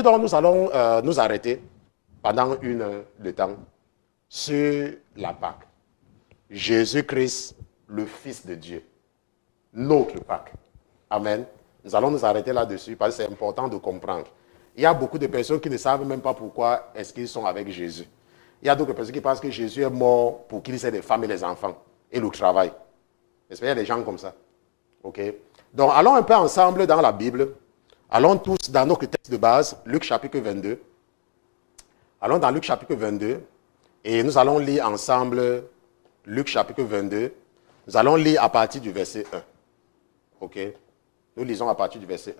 Aujourd'hui, donc, nous allons nous arrêter pendant une heure de temps sur la Pâque. Jésus-Christ, le Fils de Dieu, notre Pâque. Amen. Nous allons nous arrêter là-dessus parce que c'est important de comprendre. Il y a beaucoup de personnes qui ne savent même pas pourquoi est-ce qu'ils sont avec Jésus. Il y a d'autres personnes qui pensent que Jésus est mort pour qu'il ait des femmes et des enfants et le travail. Est-ce qu'il y a des gens comme ça? Ok. Donc, allons un peu ensemble dans la Bible. Allons tous dans notre texte de base, Luc chapitre 22. Allons dans Luc chapitre 22 et nous allons lire ensemble Luc chapitre 22. Nous allons lire à partir du verset 1. Ok. Nous lisons à partir du verset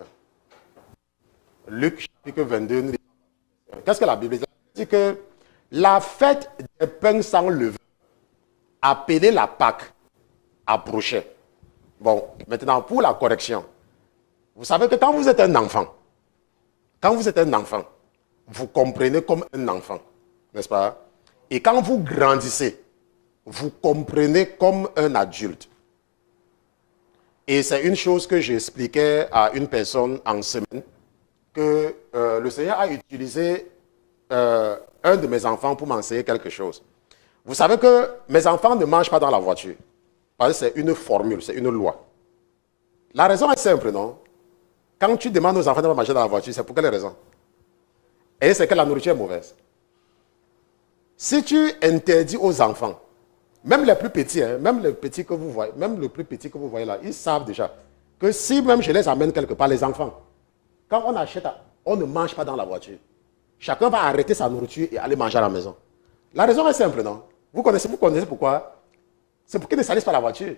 1. Luc chapitre 22. Nous lisons. Qu'est-ce que la Bible dit? Elle dit que la fête des pains sans levain, appelée la Pâque, approchait. Bon, maintenant pour la correction. Vous savez que quand vous êtes un enfant, vous comprenez comme un enfant, n'est-ce pas? Et quand vous grandissez, vous comprenez comme un adulte. Et c'est une chose que j'expliquais à une personne en semaine, que le Seigneur a utilisé un de mes enfants pour m'enseigner quelque chose. Vous savez que mes enfants ne mangent pas dans la voiture. Parce que c'est une formule, c'est une loi. La raison est simple, non? Quand tu demandes aux enfants de manger dans la voiture, c'est pour quelle raison? Et c'est que la nourriture est mauvaise. Si tu interdis aux enfants, même les plus petits, hein, même les petits que vous voyez, même le plus petit que vous voyez là, ils savent déjà que si même je les amène quelque part, les enfants, quand on achète, on ne mange pas dans la voiture. Chacun va arrêter sa nourriture et aller manger à la maison. La raison est simple, non? Vous connaissez pourquoi? C'est pour qu'ils ne salissent pas la voiture.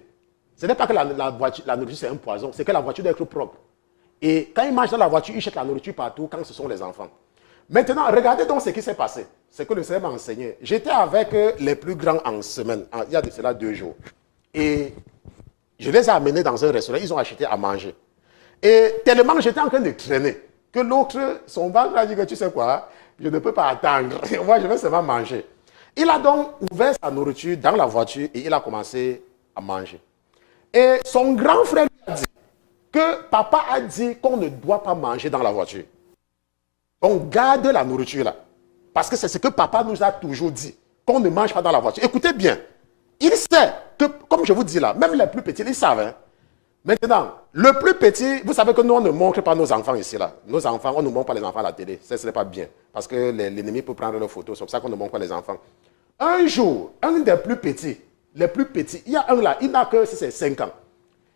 Ce n'est pas que la nourriture c'est un poison, c'est que la voiture doit être propre. Et quand ils mangent dans la voiture, ils jettent la nourriture partout quand ce sont les enfants. Maintenant, regardez donc ce qui s'est passé. C'est que le Seigneur m'a enseigné. J'étais avec les plus grands en semaine, il y a de cela 2 jours. Et je les ai amenés dans un restaurant, ils ont acheté à manger. Et tellement j'étais en train de traîner, que l'autre, son ventre a dit que tu sais quoi, je ne peux pas attendre. Moi, je vais seulement manger. Il a donc ouvert sa nourriture dans la voiture et il a commencé à manger. Et son grand frère lui a dit que papa a dit qu'on ne doit pas manger dans la voiture. On garde la nourriture là. Parce que c'est ce que papa nous a toujours dit, qu'on ne mange pas dans la voiture. Écoutez bien, il sait que, comme je vous dis là, même les plus petits, ils savent. Hein. Maintenant, le plus petit, vous savez que nous, on ne montre pas nos enfants ici là. Nos enfants, on ne montre pas les enfants à la télé. Ça, ce n'est pas bien. Parce que l'ennemi peut prendre leurs photos. C'est pour ça qu'on ne montre pas les enfants. Un jour, un des plus petits, les plus petits, il y a un là, il n'a que si c'est 5 ans.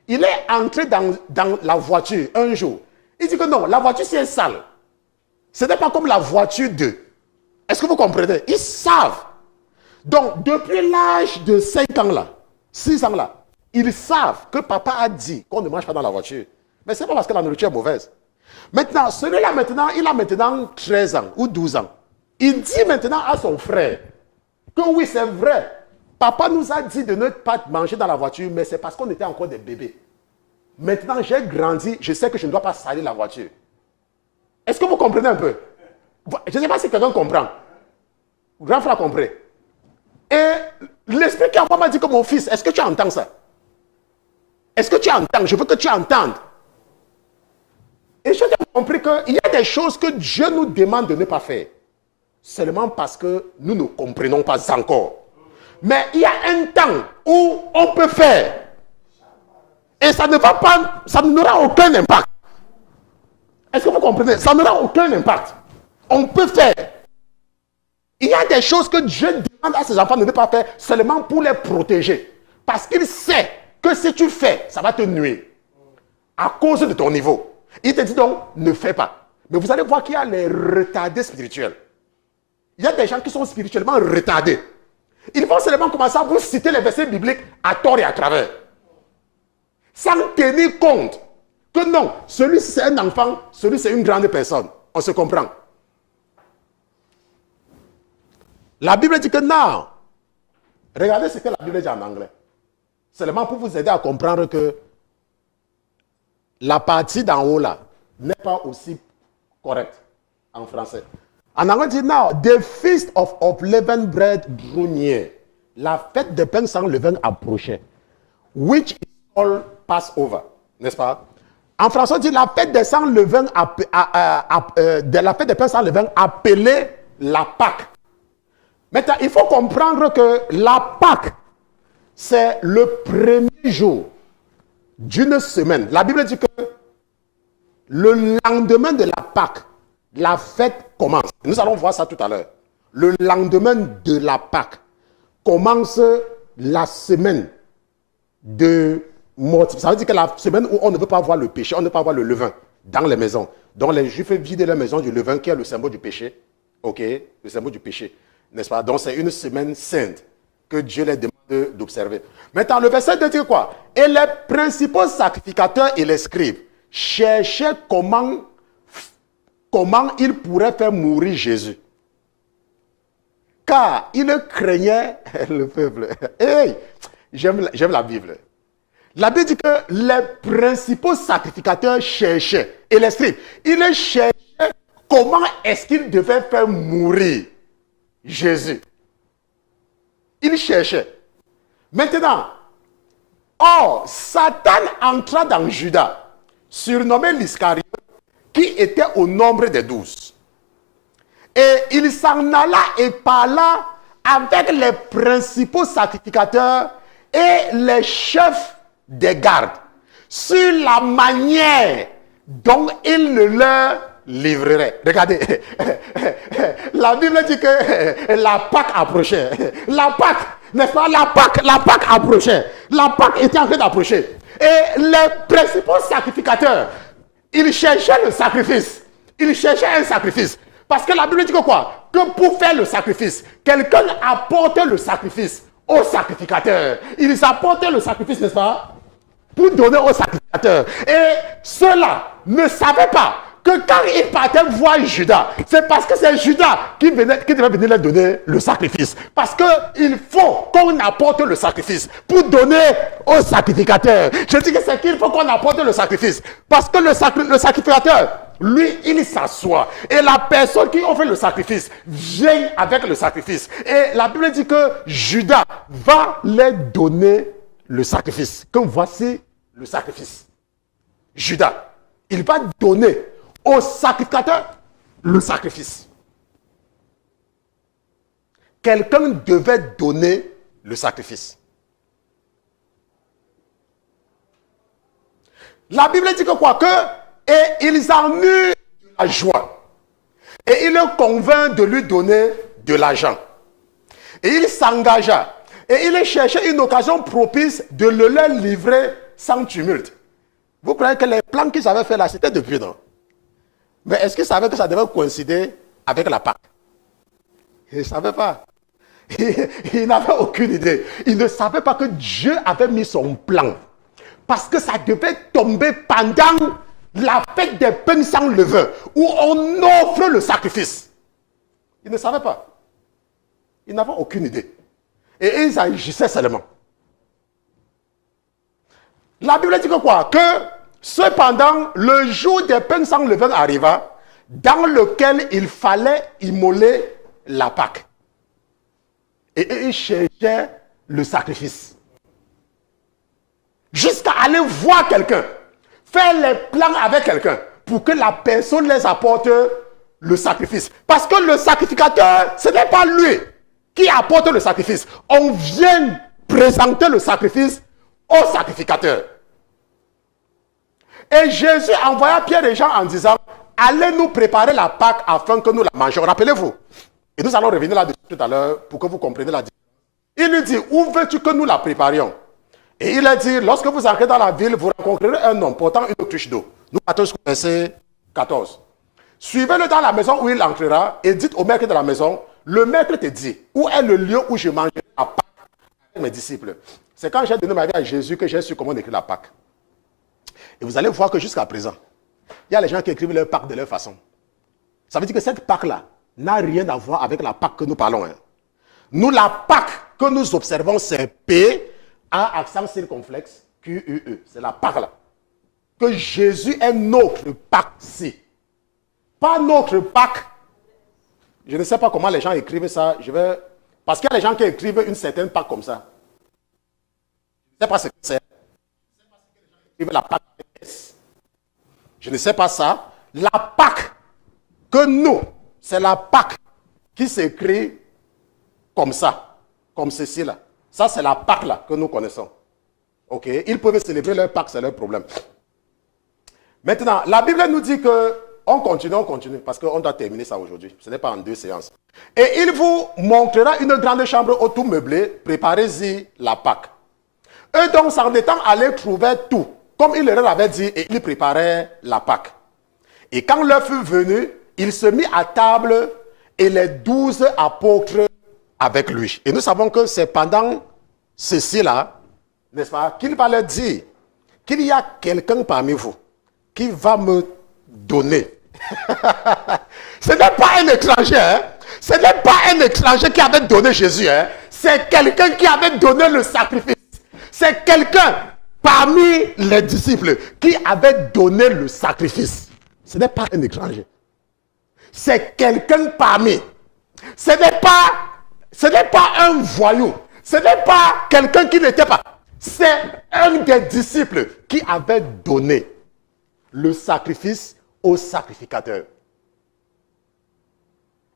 Il est entré dans la voiture un jour. Il dit que non, la voiture c'est sale. Ce n'est pas comme la voiture 2. Est-ce que vous comprenez? Ils savent. Donc, depuis l'âge de 5 ans là, 6 ans là, ils savent que papa a dit qu'on ne mange pas dans la voiture. Mais ce n'est pas parce que la nourriture est mauvaise. Maintenant, celui-là maintenant, il a maintenant 13 ans ou 12 ans. Il dit maintenant à son frère que oui, c'est vrai. Papa nous a dit de ne pas manger dans la voiture, mais c'est parce qu'on était encore des bébés. Maintenant, j'ai grandi, je sais que je ne dois pas salir la voiture. Est-ce que vous comprenez un peu? Je ne sais pas si quelqu'un comprend. Grand frère comprend. Et l'esprit qui m'a dit que mon fils, est-ce que tu entends ça? Est-ce que tu entends? Je veux que tu entendes. Et j'ai compris qu'il y a des choses que Dieu nous demande de ne pas faire. Seulement parce que nous ne comprenons pas encore. Mais il y a un temps où on peut faire. Et ça ne va pas, ça n'aura aucun impact. Est-ce que vous comprenez? Ça n'aura aucun impact. On peut faire. Il y a des choses que Dieu demande à ses enfants de ne pas faire seulement pour les protéger. Parce qu'il sait que si tu fais, ça va te nuire. À cause de ton niveau. Il te dit donc, ne fais pas. Mais vous allez voir qu'il y a les retardés spirituels. Il y a des gens qui sont spirituellement retardés. Ils vont seulement commencer à vous citer les versets bibliques à tort et à travers. Sans tenir compte que non, celui-ci c'est un enfant, celui-ci c'est une grande personne. On se comprend. La Bible dit que non. Regardez ce que la Bible dit en anglais. Seulement pour vous aider à comprendre que la partie d'en haut là n'est pas aussi correcte en français. En anglais, dit now, the feast of unleavened bread drew near. La fête de pain sans levain approchait. Which is called Passover. N'est-ce pas? En français, on dit la fête des sans levain, de la fête des pains sans levain appelée la Pâque. Maintenant, il faut comprendre que la Pâque, c'est le premier jour d'une semaine. La Bible dit que le lendemain de la Pâque, la fête commence. Nous allons voir ça tout à l'heure. Le lendemain de la Pâque commence la semaine de mortification. Ça veut dire que la semaine où on ne veut pas voir le péché, on ne veut pas voir le levain dans les maisons. Donc les Juifs vidaient leur maison du levain qui est le symbole du péché. Ok, le symbole du péché. N'est-ce pas? Donc c'est une semaine sainte que Dieu les demande d'observer. Maintenant, le verset 2 dit quoi? Et les principaux sacrificateurs et les scribes cherchaient comment ils pourraient faire mourir Jésus. Car ils craignaient le peuple. Hey, j'aime la Bible. La Bible dit que les principaux sacrificateurs cherchaient, et les scribes, ils cherchaient comment est-ce qu'ils devaient faire mourir Jésus. Ils cherchaient. Maintenant, or, Satan entra dans Judas, surnommé l'Iscariote, qui était au nombre des 12. Et il s'en alla et parla avec les principaux sacrificateurs et les chefs des gardes sur la manière dont il le leur livrerait. Regardez, la Bible dit que la Pâque approchait. La Pâque, n'est-ce pas? La Pâque approchait. La Pâque était en train d'approcher. Et les principaux sacrificateurs, ils cherchaient le sacrifice. Ils cherchaient un sacrifice. Parce que la Bible dit que quoi? Que pour faire le sacrifice, quelqu'un apporte le sacrifice au sacrificateur. Ils apportaient le sacrifice, n'est-ce pas? Pour donner au sacrificateur. Et ceux-là ne savaient pas que quand ils partaient voir Judas, c'est parce que c'est Judas qui devait venir leur donner le sacrifice. Parce qu'il faut qu'on apporte le sacrifice pour donner au sacrificateur. Je dis que c'est qu'il faut qu'on apporte le sacrifice. Parce que le sacrificateur, lui, il s'assoit. Et la personne qui offre le sacrifice vient avec le sacrifice. Et la Bible dit que Judas va leur donner le sacrifice. Que voici le sacrifice. Judas, il va donner au sacrificateur le sacrifice. Quelqu'un devait donner le sacrifice. La Bible dit que quoi? Et ils en eurent de la joie. Et il le convint de lui donner de l'argent. Et il s'engagea. Et il cherchait une occasion propice de le leur livrer sans tumulte. Vous croyez que les plans qu'ils avaient fait là, c'était depuis, non? Mais est-ce qu'ils savaient que ça devait coïncider avec la Pâque? Ils ne savaient pas. Ils n'avaient aucune idée. Ils ne savaient pas que Dieu avait mis son plan. Parce que ça devait tomber pendant la fête des pains sans levain, où on offre le sacrifice. Ils ne savaient pas. Ils n'avaient aucune idée. Et ils agissaient seulement. La Bible dit que quoi? Que cependant, le jour des pains sans levain arriva, dans lequel il fallait immoler la Pâque. Et ils cherchaient le sacrifice. Jusqu'à aller voir quelqu'un, faire les plans avec quelqu'un, pour que la personne les apporte le sacrifice. Parce que le sacrificateur, ce n'est pas lui qui apporte le sacrifice. On vient présenter le sacrifice au sacrificateur. Et Jésus envoya Pierre et Jean en disant, allez nous préparer la Pâque afin que nous la mangions. Rappelez-vous. Et nous allons revenir là-dessus tout à l'heure pour que vous compreniez la différence. Il lui dit, où veux-tu que nous la préparions? Et il a dit, lorsque vous entrez dans la ville, vous rencontrerez un homme portant une cruche d'eau. Nous partons jusqu'au verset 14. Suivez-le dans la maison où il entrera et dites au maître de la maison, le maître te dit, où est le lieu où je mangerai la Pâque avec mes disciples? C'est quand j'ai donné ma vie à Jésus que j'ai su comment on écrit la Pâque. Et vous allez voir que jusqu'à présent, il y a les gens qui écrivent leur Pâque de leur façon. Ça veut dire que cette Pâque-là n'a rien à voir avec la Pâque que nous parlons. Hein. Nous, la Pâque que nous observons, c'est P, A, accent circonflexe, Q, U, E. C'est la Pâque-là. Que Jésus est notre Pâque-ci. Pas notre Pâque. Je ne sais pas comment les gens écrivent ça. Parce qu'il y a des gens qui écrivent une certaine Pâque comme ça. Je ne sais pas ce que c'est. Je ne sais pas si les gens écrivent la Pâque avec S. Je ne sais pas ça. La Pâque que nous, c'est la Pâque qui s'écrit comme ça, comme ceci là. Ça, c'est la Pâque là que nous connaissons. Ok? Ils peuvent célébrer leur Pâque, c'est leur problème. Maintenant, la Bible nous dit que on continue, parce qu'on doit terminer ça aujourd'hui. Ce n'est pas en 2 séances. Et il vous montrera une grande chambre au tout meublée. Préparez-y la Pâque. Eux donc, s'en étant allés trouver tout, comme il leur avait dit, et ils préparaient la Pâque. Et quand l'heure fut venue, il se mit à table et les 12 apôtres avec lui. Et nous savons que c'est pendant ceci-là, n'est-ce pas, qu'il va leur dire qu'il y a quelqu'un parmi vous qui va me donner. Ce n'est pas un étranger, hein? Ce n'est pas un étranger qui avait donné Jésus, hein? C'est quelqu'un qui avait donné le sacrifice. C'est quelqu'un parmi les disciples qui avait donné le sacrifice. Ce n'est pas un étranger. C'est quelqu'un parmi. Ce n'est pas un voyou. Ce n'est pas quelqu'un qui n'était pas. C'est un des disciples qui avait donné le sacrifice au sacrificateur.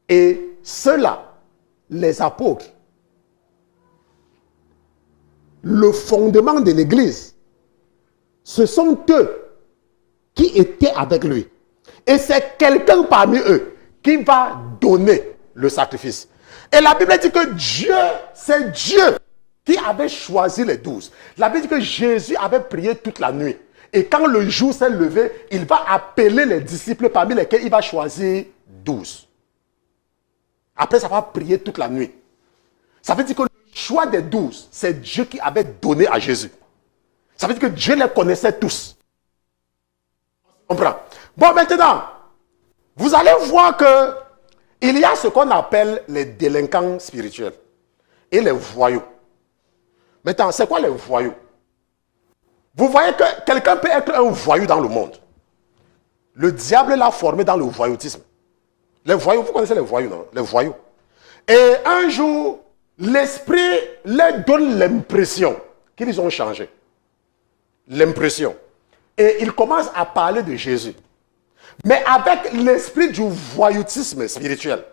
Et ceux-là, les apôtres, le fondement de l'Église, ce sont eux qui étaient avec lui. Et c'est quelqu'un parmi eux qui va donner le sacrifice. Et la Bible dit que c'est Dieu qui avait choisi les 12. La Bible dit que Jésus avait prié toute la nuit. Et quand le jour s'est levé, il va appeler les disciples parmi lesquels il va choisir 12. Après, ça va prier toute la nuit. Ça veut dire que le choix des 12, c'est Dieu qui avait donné à Jésus. Ça veut dire que Dieu les connaissait tous. On comprend? Bon, maintenant, vous allez voir que il y a ce qu'on appelle les délinquants spirituels et les voyous. Maintenant, c'est quoi les voyous? Vous voyez que quelqu'un peut être un voyou dans le monde. Le diable l'a formé dans le voyoutisme. Les voyous, vous connaissez les voyous, non? Les voyous. Et un jour, l'esprit leur donne l'impression qu'ils ont changé. L'impression. Et ils commencent à parler de Jésus. Mais avec l'esprit du voyoutisme spirituel.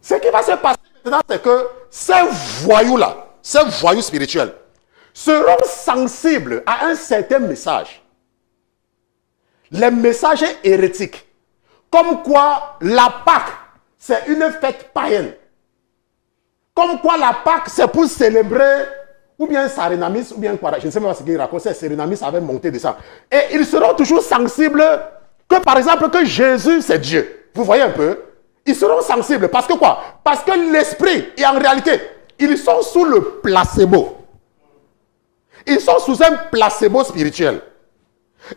Ce qui va se passer maintenant, c'est que ces voyous-là, ces voyous spirituels, seront sensibles à un certain message. Les messages hérétiques. Comme quoi la Pâque, c'est une fête païenne. Comme quoi la Pâque, c'est pour célébrer ou bien Sarénamis, ou bien quoi. Je ne sais pas ce qu'il raconte, c'est Sarénamis avait monté de ça. Et ils seront toujours sensibles que, par exemple, que Jésus, c'est Dieu. Vous voyez un peu? Ils seront sensibles. Parce que quoi? Parce que l'esprit, et en réalité, ils sont sous le placebo. Ils sont sous un placebo spirituel.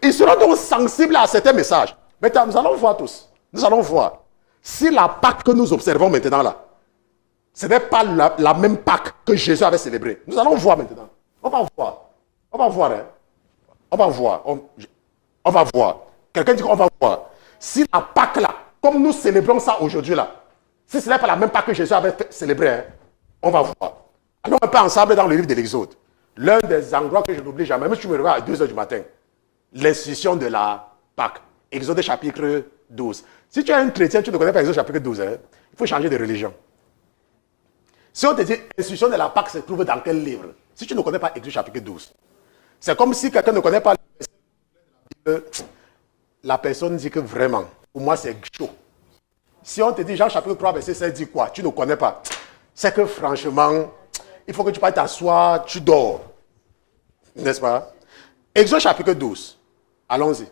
Ils seront donc sensibles à certains messages. Maintenant, nous allons voir tous. Nous allons voir si la Pâque que nous observons maintenant là, ce n'est pas la même Pâque que Jésus avait célébrée. Nous allons voir maintenant. On va voir. On va voir. Hein? On va voir. On va voir. Quelqu'un dit qu'on va voir. Si la Pâque là, comme nous célébrons ça aujourd'hui là, si ce n'est pas la même Pâque que Jésus avait célébrée, hein, on va voir. Allons un peu ensemble dans le livre de l'Exode. L'un des endroits que je n'oublie jamais, même si tu me regardes à 2 h du matin, l'institution de la Pâque. Exode chapitre 12. Si tu es un chrétien, tu ne connais pas Exode chapitre 12. Hein? Il faut changer de religion. Si on te dit l'institution de la Pâque se trouve dans quel livre? Si tu ne connais pas Exode chapitre 12. C'est comme si quelqu'un ne connaît pas la personne dit que vraiment, pour moi c'est chaud. Si on te dit Jean chapitre 3, verset 16 dit quoi? Tu ne connais pas. C'est que franchement, il faut que tu passes t'asseoir, tu dors. N'est-ce pas? Exode chapitre 12. Allons-y.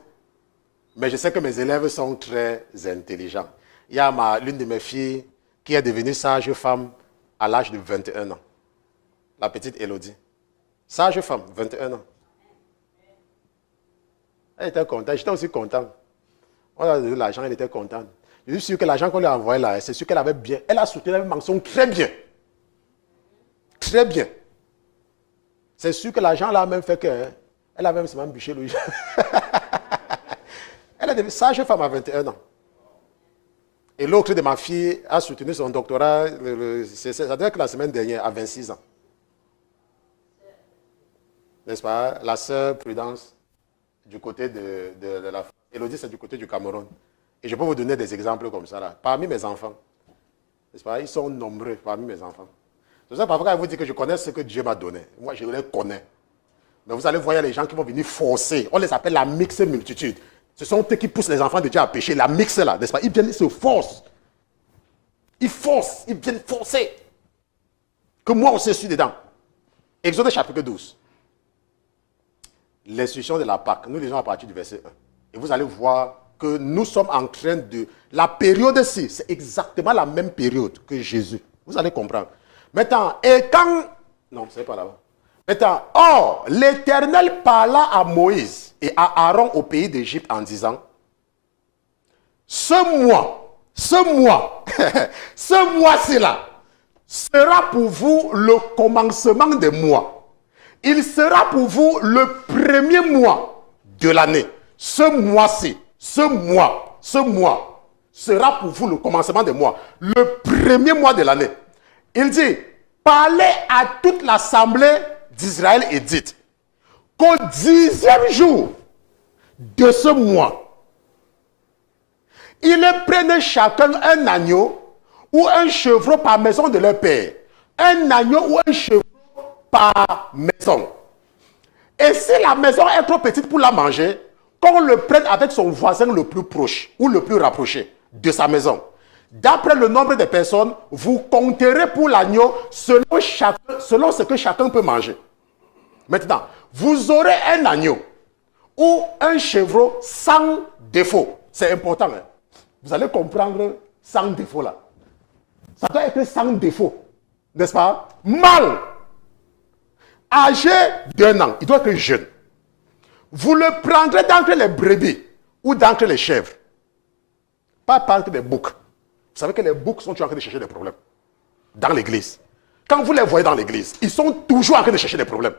Mais je sais que mes élèves sont très intelligents. Il y a l'une de mes filles qui est devenue sage femme à l'âge de 21 ans. La petite Élodie. Sage femme, 21 ans. Elle était contente. J'étais aussi content. On a donné l'argent, elle était contente. Je suis sûr que l'argent qu'on lui a envoyé là, c'est sûr qu'elle avait bien. Elle a soutenu la mention très bien. Très bien. C'est sûr que l'argent là a même fait que elle a même bûché le jour. Elle est devenue sage femme à 21 ans. Et l'autre de ma fille a soutenu son doctorat, ça doit être la semaine dernière, à 26 ans. N'est-ce pas? La sœur Prudence. du côté de la France. Élodie, c'est du côté du Cameroun. Et je peux vous donner des exemples comme ça, là. Parmi mes enfants, n'est-ce pas? Ils sont nombreux parmi mes enfants. C'est pour ça, parfois, quand je vous dis que je connais ce que Dieu m'a donné. Moi, je les connais. Mais vous allez voir les gens qui vont venir forcer. On les appelle la mixte multitude. Ce sont eux qui poussent les enfants de Dieu à pécher. La mixte, là, n'est-ce pas? Ils viennent, ils se forcent. Ils forcent, ils viennent forcer. Que moi aussi, je suis dedans. Exode chapitre 12. L'instruction de la Pâque. Nous lisons à partir du verset 1. Et vous allez voir que nous sommes en train de... La période-ci, c'est exactement la même période que Jésus. Vous allez comprendre. Maintenant, et quand... Non, c'est pas là-bas. Maintenant, or, l'Éternel parla à Moïse et à Aaron au pays d'Égypte en disant, ce mois-ci là, sera pour vous le commencement des mois. Il sera pour vous le premier mois de l'année. Ce mois-ci, ce mois sera pour vous le commencement des mois. Le premier mois de l'année. Il dit, parlez à toute l'assemblée d'Israël et dites qu'au 10e jour de ce mois, ils prennent chacun un agneau ou un chevreau par maison de leur père. Un agneau ou un chevreau par maison. Et si la maison est trop petite pour la manger, qu'on le prenne avec son voisin le plus proche ou le plus rapproché de sa maison. D'après le nombre de personnes, vous compterez pour l'agneau selon ce que chacun peut manger. Maintenant, vous aurez un agneau ou un chevreau sans défaut. C'est important. Hein? Vous allez comprendre sans défaut là. Ça doit être sans défaut. N'est-ce pas? Mâle. Âgé d'1 an. Il doit être jeune. Vous le prendrez d'entre les brebis ou d'entre les chèvres. Pas d'entre les boucs. Vous savez que les boucs sont toujours en train de chercher des problèmes. Dans l'église. Quand vous les voyez dans l'église, ils sont toujours en train de chercher des problèmes.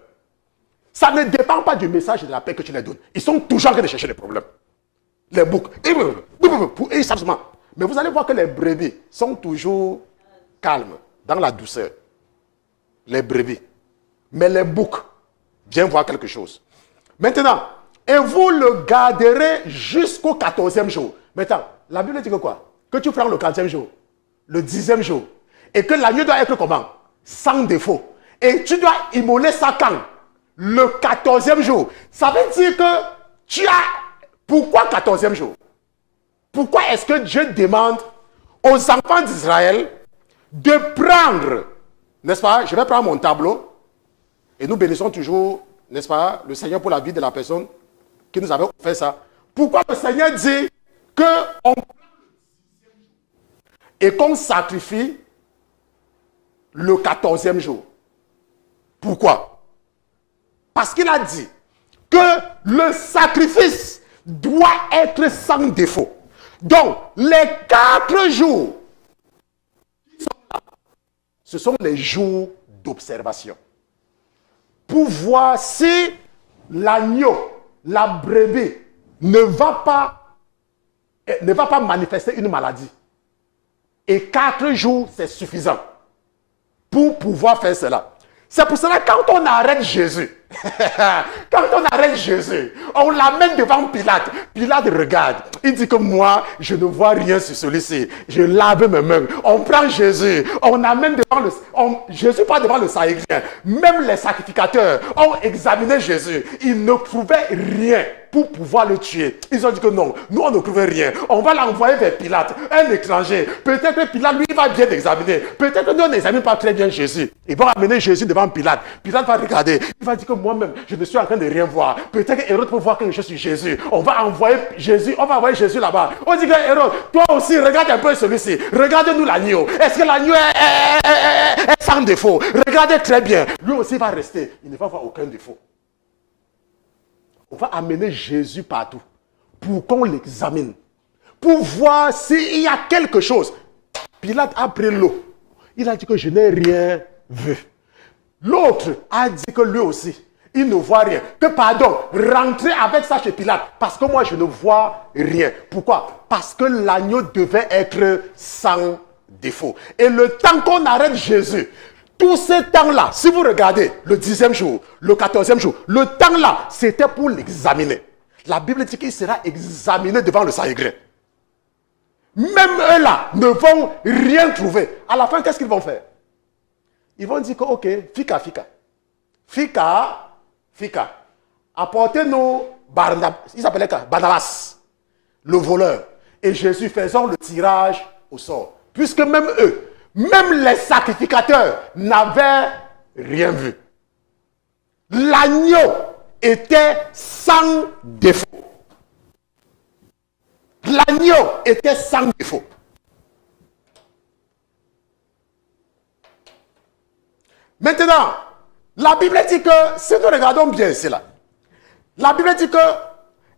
Ça ne dépend pas du message de la paix que tu leur donnes. Ils sont toujours en train de chercher des problèmes. Les boucs. Ils savent seulement. Mais vous allez voir que les brebis sont toujours calmes, dans la douceur. Les brebis. Mais les boucs, viens voir quelque chose. Maintenant, et vous le garderez jusqu'au 14e jour. Maintenant, la Bible dit que quoi? Que tu prends le 14e jour, le 10e jour, et que l'agneau doit être comment? Sans défaut. Et tu dois immoler ça quand? Le 14e jour. Ça veut dire que tu as... Pourquoi 14e jour? Pourquoi est-ce que Dieu demande aux enfants d'Israël de prendre, n'est-ce pas? Je vais prendre mon tableau, et nous bénissons toujours, n'est-ce pas, le Seigneur pour la vie de la personne qui nous avait offert ça. Pourquoi le Seigneur dit qu'on et qu'on sacrifie le 14e jour? Pourquoi? Parce qu'il a dit que le sacrifice doit être sans défaut. Donc, les 4 jours, ce sont les jours d'observation. Pour voir si l'agneau, la brebis, ne va pas manifester une maladie. Et 4 jours, c'est suffisant pour pouvoir faire cela. C'est pour cela que quand on arrête Jésus, on l'amène devant Pilate. Pilate regarde. Il dit que moi, je ne vois rien sur celui-ci. Je lave mes mains. On prend Jésus. On amène devant Jésus pas devant le Sanhédrin. Même les sacrificateurs ont examiné Jésus. Ils ne trouvaient rien pour pouvoir le tuer. Ils ont dit que non, nous on ne trouvait rien. On va l'envoyer vers Pilate, un étranger. Peut-être que Pilate, lui, va bien examiner. Peut-être que nous, on n'examine pas très bien Jésus. Ils vont amener Jésus devant Pilate. Pilate va regarder. Il va dire que moi-même, je ne suis en train de rien voir. Peut-être que Hérode peut voir quelque chose sur Jésus. On va envoyer Jésus là-bas. On dit que Hérode, toi aussi, regarde un peu celui-ci. Regarde-nous l'agneau. Est-ce que l'agneau est sans défaut? Regardez très bien. Lui aussi va rester. Il ne va voir aucun défaut. On va amener Jésus partout pour qu'on l'examine, pour voir s'il y a quelque chose. Pilate a pris l'eau. Il a dit que je n'ai rien vu. L'autre a dit que lui aussi, il ne voit rien. Que pardon, rentrez avec ça chez Pilate, parce que moi je ne vois rien. Pourquoi? Parce que l'agneau devait être sans défaut. Et le temps qu'on arrête Jésus, tout ce temps-là, si vous regardez le 10e jour, le 14e jour, le temps-là, c'était pour l'examiner. La Bible dit qu'il sera examiné devant le Sanhédrin. Même eux là ne vont rien trouver. À la fin, qu'est-ce qu'ils vont faire? Ils vont dire que, ok, fika. Apportez-nous Barnabas, il s'appelait quoi? Barnabas, le voleur. Et Jésus faisant le tirage au sort. Puisque même eux, même les sacrificateurs n'avaient rien vu. L'agneau était sans défaut. L'agneau était sans défaut. Maintenant, la Bible dit que, si nous regardons bien cela, la Bible dit que,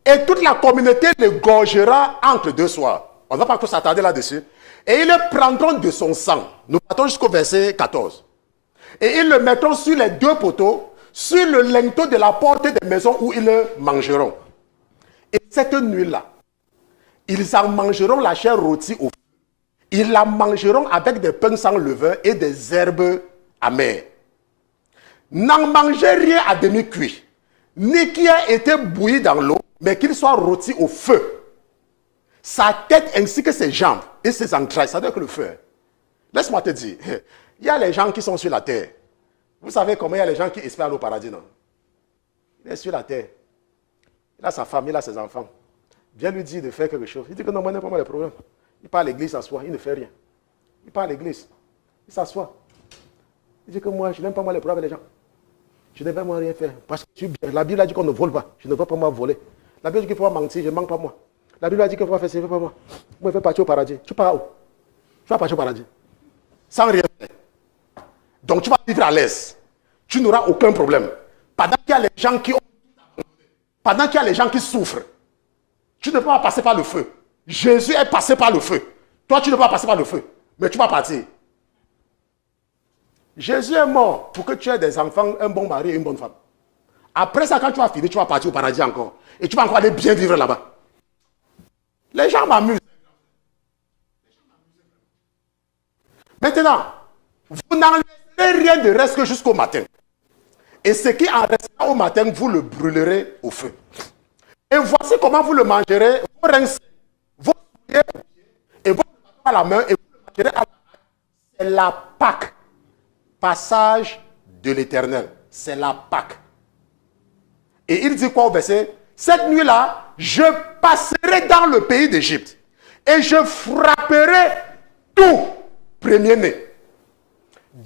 et toute la communauté le gorgera entre deux soirs. On ne va pas trop s'attarder là-dessus. Et ils le prendront de son sang. Nous partons jusqu'au verset 14. Et ils le mettront sur les deux poteaux, sur le linteau de la porte des maisons où ils le mangeront. Et cette nuit-là, ils en mangeront la chair rôtie au feu. Ils la mangeront avec des pains sans levain et des herbes amères. N'en mangez rien à demi-cuit, ni qui a été bouilli dans l'eau, mais qu'il soit rôti au feu. Sa tête ainsi que ses jambes et ses entrailles, ça doit être le feu. Laisse-moi te dire, il y a les gens qui sont sur la terre. Vous savez comment il y a les gens qui espèrent aller au paradis, non? Il est sur la terre. Il a sa femme, il a ses enfants. Viens lui dire de faire quelque chose. Il dit que non, moi, n'est pas moi le problème. Il part à l'église, s'assoit, il ne fait rien. Il part à l'église, il s'assoit. Il dit que moi, je n'aime pas moi les problèmes avec les gens. Je ne vais moi rien faire. Parce que la Bible a dit qu'on ne vole pas. Je ne vais pas moi voler. La Bible dit qu'il faut mentir, je ne manque pas moi. La Bible a dit qu'il faut faire ça, je ne fais pas moi. Moi, je vais partir au paradis. Tu pars où? Tu vas partir au paradis. Sans rien faire. Donc tu vas vivre à l'aise. Tu n'auras aucun problème. Pendant qu'il y a les gens qui ont... Pendant qu'il y a les gens qui souffrent, tu ne peux pas passer par le feu. Jésus est passé par le feu. Toi, tu ne peux pas passer par le feu. Mais tu vas partir. Jésus est mort pour que tu aies des enfants, un bon mari et une bonne femme. Après ça, quand tu vas finir, tu vas partir au paradis encore. Et tu vas encore aller bien vivre là-bas. Les gens m'amusent. Maintenant, vous n'enlèverez rien de reste que jusqu'au matin. Et ce qui en restera au matin, vous le brûlerez au feu. Et voici comment vous le mangerez. Vous rincez, vous souillez, et vous le mettez à la main, et vous le mangerez à la main. C'est la Pâque. Passage de l'Éternel. C'est la Pâque. Et il dit quoi au verset? Cette nuit-là, je passerai dans le pays d'Égypte et je frapperai tout premier-né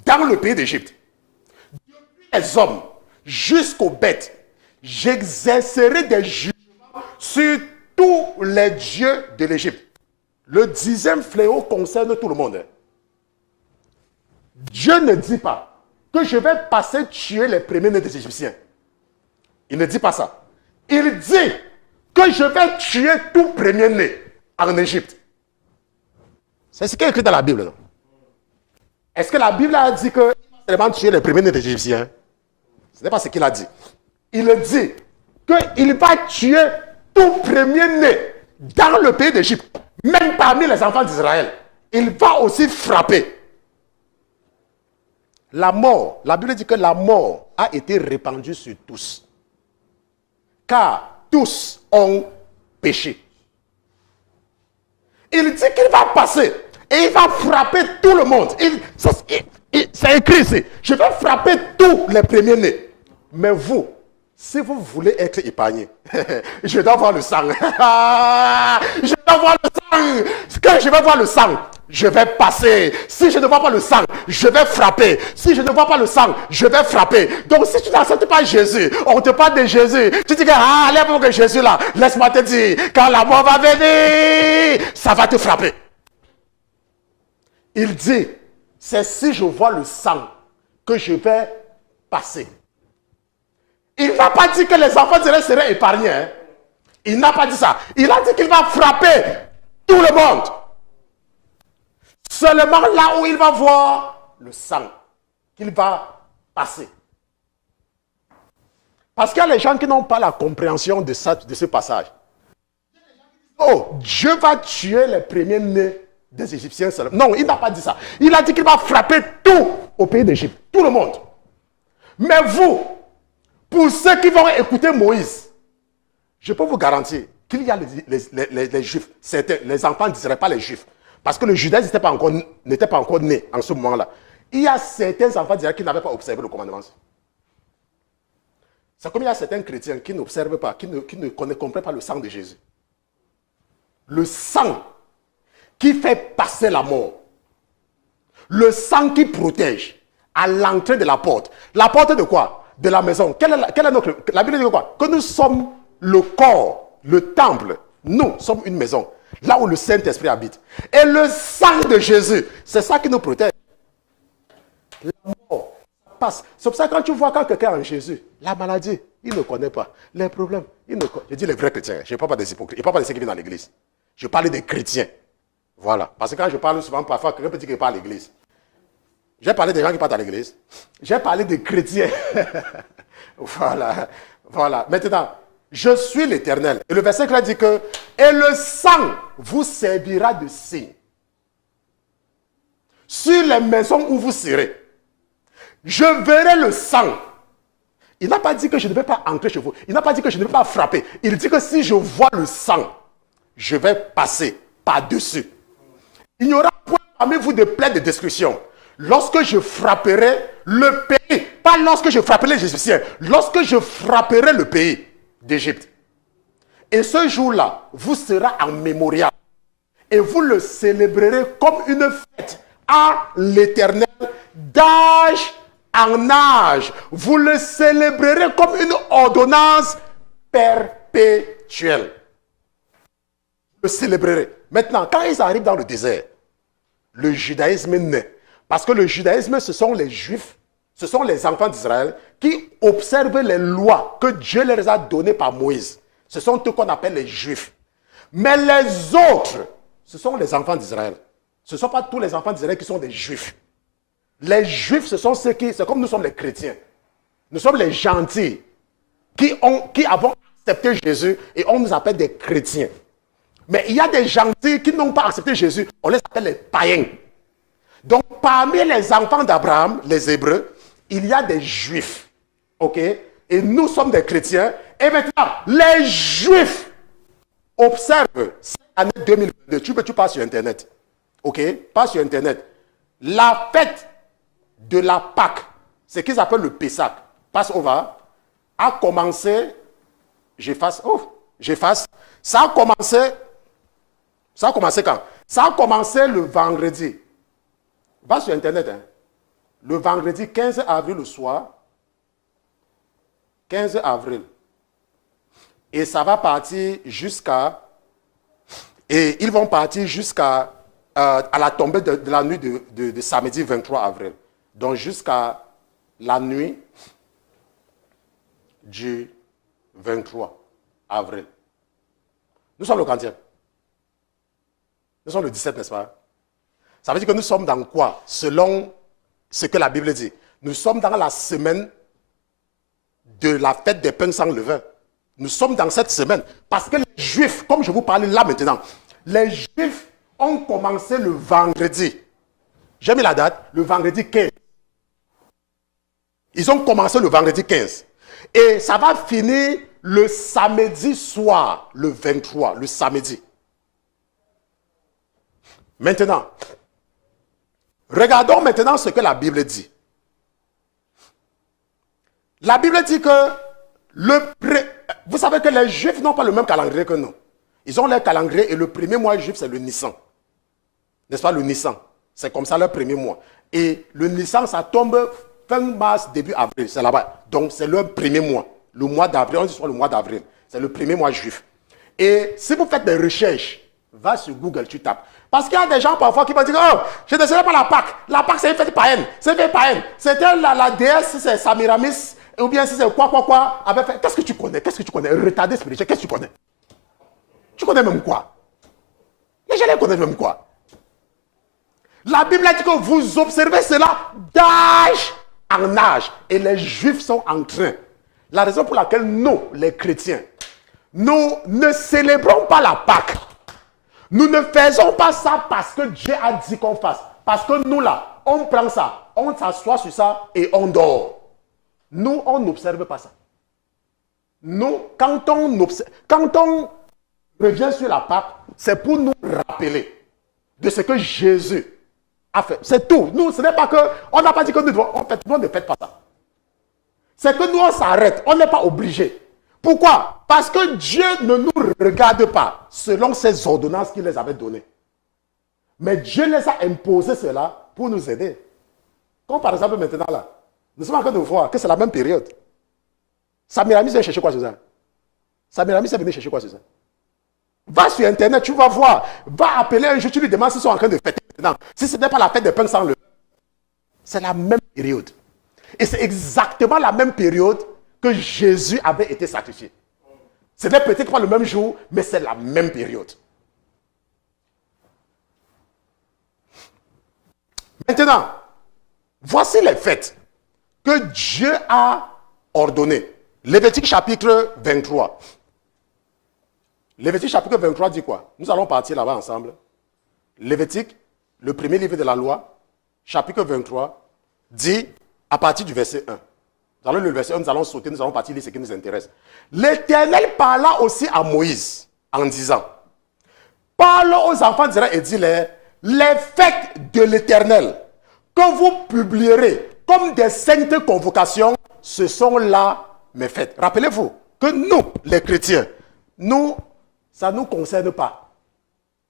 dans le pays d'Égypte. Depuis les hommes jusqu'aux bêtes, j'exercerai des jugements sur tous les dieux de l'Égypte. Le 10e fléau concerne tout le monde. Dieu ne dit pas que je vais passer tuer les premiers-nés des Égyptiens. Il ne dit pas ça. Il dit que je vais tuer tout premier-né en Égypte. C'est ce qui est écrit dans la Bible. Est-ce que la Bible a dit qu'il va seulement tuer les premiers-nés des Égyptiens? Ce n'est pas ce qu'il a dit. Il dit qu'il va tuer tout premier-né dans le pays d'Égypte, même parmi les enfants d'Israël. Il va aussi frapper. La mort, la Bible dit que la mort a été répandue sur tous. Car tous ont péché. Il dit qu'il va passer et il va frapper tout le monde. C'est écrit ici. Je vais frapper tous les premiers-nés. Mais vous, si vous voulez être épargné, je dois voir le sang. Je dois voir le sang. Quand je vais voir le sang, je vais passer. Si je ne vois pas le sang, je vais frapper. Si je ne vois pas le sang, je vais frapper. Donc si tu n'acceptes pas Jésus, on te parle de Jésus. Tu dis que, allez pour que Jésus là, laisse-moi te dire, quand la mort va venir, ça va te frapper. Il dit, c'est si je vois le sang que je vais passer. Il n'a pas dit que les enfants seraient épargnés. Hein? Il n'a pas dit ça. Il a dit qu'il va frapper tout le monde. Seulement là où il va voir le sang qu'il va passer. Parce qu'il y a les gens qui n'ont pas la compréhension de ce passage. Oh, Dieu va tuer les premiers-nés des Égyptiens seulement. Non, il n'a pas dit ça. Il a dit qu'il va frapper tout au pays d'Égypte. Tout le monde. Mais vous, pour ceux qui vont écouter Moïse, Je peux vous garantir qu'il y a les Juifs, certains, les enfants d'Israël, pas les Juifs, parce que le judaïsme n'était pas encore né en ce moment-là. Il y a certains enfants d'Israël qui n'avaient pas observé le commandement. C'est comme il y a certains chrétiens qui n'observent pas, qui ne comprennent pas le sang de Jésus. Le sang qui fait passer la mort. Le sang qui protège à l'entrée de la porte. La porte de quoi? De la maison. Quelle est notre... La Bible dit quoi? Que nous sommes le corps, le temple. Nous sommes une maison. Là où le Saint-Esprit habite. Et le sang de Jésus, c'est ça qui nous protège. La mort passe. C'est pour ça que quand tu vois quelqu'un en Jésus, la maladie, il ne connaît pas. Les problèmes, il ne connaît pas. Je dis les vrais chrétiens. Je ne parle pas des hypocrites. Je ne parle pas de ceux qui viennent dans l'église. Je parle des chrétiens. Voilà. Parce que quand je parle souvent, parfois, quelqu'un peut dire qu'il parle à l'église. J'ai parlé des gens qui partent à l'église. J'ai parlé des chrétiens. Voilà. Voilà. Maintenant, je suis l'Éternel. Et le verset là dit que « Et le sang vous servira de signe sur les maisons où vous serez. Je verrai le sang. » Il n'a pas dit que je ne vais pas entrer chez vous. Il n'a pas dit que je ne vais pas frapper. Il dit que si je vois le sang, je vais passer par-dessus. Il n'y aura point parmi vous de plaie de destruction. Lorsque je frapperai le pays, pas lorsque je frapperai les Égyptiens, lorsque je frapperai le pays d'Égypte. Et ce jour-là, vous sera en mémorial. Et vous le célébrerez comme une fête à l'Éternel d'âge en âge. Vous le célébrerez comme une ordonnance perpétuelle. Vous le célébrerez. Maintenant, quand ils arrivent dans le désert, le judaïsme naît. Parce que le judaïsme, ce sont les Juifs, ce sont les enfants d'Israël qui observent les lois que Dieu leur a données par Moïse. Ce sont eux qu'on appelle les Juifs. Mais les autres, ce sont les enfants d'Israël. Ce ne sont pas tous les enfants d'Israël qui sont des Juifs. Les Juifs, ce sont ceux qui, c'est comme nous sommes les chrétiens. Nous sommes les gentils qui avons accepté Jésus et on nous appelle des chrétiens. Mais il y a des gentils qui n'ont pas accepté Jésus, on les appelle les païens. Donc, parmi les enfants d'Abraham, les Hébreux, il y a des Juifs. OK? Et nous sommes des chrétiens. Et maintenant, les Juifs observent cette année 2022. Tu passes sur Internet. OK? Pas sur Internet. La fête de la Pâque, c'est ce qu'ils appellent le Pessah, Passover, a commencé. J'efface. Ça a commencé quand? Ça a commencé le vendredi. Va sur Internet. Hein. Le vendredi 15 avril le soir. 15 avril. Et ça va partir jusqu'à... Et ils vont partir jusqu'à à la tombée de la nuit de samedi 23 avril. Donc jusqu'à la nuit du 23 avril. Nous sommes le 30e. Nous sommes le 17, n'est-ce pas? Ça veut dire que nous sommes dans quoi? Selon ce que la Bible dit. Nous sommes dans la semaine de la fête des pains sans levain. Nous sommes dans cette semaine. Parce que les Juifs, comme je vous parle là maintenant, les Juifs ont commencé le vendredi. J'ai mis la date, le vendredi 15. Ils ont commencé le vendredi 15. Et ça va finir le samedi soir, le 23, le samedi. Maintenant, regardons maintenant ce que la Bible dit. La Bible dit que vous savez que les Juifs n'ont pas le même calendrier que nous. Ils ont leur calendrier et le premier mois juif, c'est le Nissan. N'est-ce pas, le Nissan? C'est comme ça leur premier mois. Et le Nissan, ça tombe fin mars, début avril. C'est là-bas. Donc, c'est leur premier mois. Le mois d'avril, on dit soit le mois d'avril. C'est le premier mois juif. Et si vous faites des recherches, va sur Google, tu tapes. Parce qu'il y a des gens parfois qui vont dire, oh, je ne sais pas la Pâque. La Pâque, c'est une fête païenne. C'est une fête païenne. C'était la déesse, si c'est Samiramis, ou bien si c'est quoi. Qu'est-ce que tu connais? Qu'est-ce que tu connais? Retardé spirituel, qu'est-ce que tu connais? Tu connais même quoi? Les gens les connaissent même quoi? La Bible a dit que vous observez cela d'âge en âge. Et les Juifs sont en train. La raison pour laquelle nous, les chrétiens, nous ne célébrons pas la Pâque. Nous ne faisons pas ça parce que Dieu a dit qu'on fasse. Parce que nous là, on prend ça, on s'assoit sur ça et on dort. Nous, on n'observe pas ça. Nous, quand on revient sur la Pâque, c'est pour nous rappeler de ce que Jésus a fait. C'est tout. Nous, ce n'est pas que, on n'a pas dit que nous devons, on ne fête pas ça. C'est que nous, on s'arrête. On n'est pas obligé. Pourquoi? Parce que Dieu ne nous regarde pas selon ses ordonnances qu'il les avait données. Mais Dieu les a imposé cela pour nous aider. Comme par exemple maintenant là, nous sommes en train de voir que c'est la même période. Samiramis vient chercher quoi sur ça? Samiramis est venu chercher quoi sur ça? Va sur Internet, tu vas voir. Va appeler un jour, tu lui demandes s'ils sont en train de fêter maintenant. Si ce n'est pas la fête des pains sans levain. C'est la même période. Et c'est exactement la même période que Jésus avait été sacrifié. Ce n'est peut-être pas le même jour, mais c'est la même période. Maintenant, voici les fêtes que Dieu a ordonnées. Lévitique chapitre 23. Lévitique chapitre 23 dit quoi? Nous allons partir là-bas ensemble. Lévitique, le premier livre de la loi, chapitre 23, dit à partir du verset 1. Nous allons le verset 1, nous allons sauter, nous allons partir lire ce qui nous intéresse. L'Éternel parla aussi à Moïse en disant, parle aux enfants d'Israël et dis-leur, les fêtes de l'Éternel que vous publierez comme des saintes convocations, ce sont là mes fêtes. Rappelez-vous que nous, les chrétiens, nous, ça ne nous concerne pas.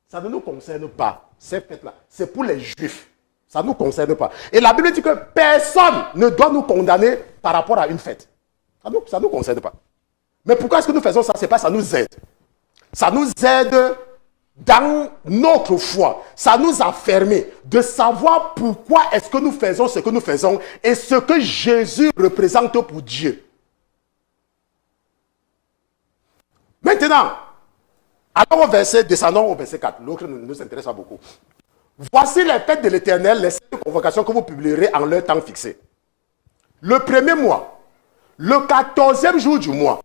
Ça ne nous concerne pas, ces fêtes-là. C'est pour les juifs. Ça ne nous concerne pas. Et la Bible dit que personne ne doit nous condamner par rapport à une fête. Ça ne nous concerne pas. Mais pourquoi est-ce que nous faisons ça? C'est pas ça nous aide. Ça nous aide dans notre foi. Ça nous a permis de savoir pourquoi est-ce que nous faisons ce que nous faisons et ce que Jésus représente pour Dieu. Maintenant, allons descendons au verset 4. L'autre ne nous intéresse pas beaucoup. Voici les fêtes de l'Éternel, les 5 convocations que vous publierez en leur temps fixé. Le premier mois, le 14e jour du mois,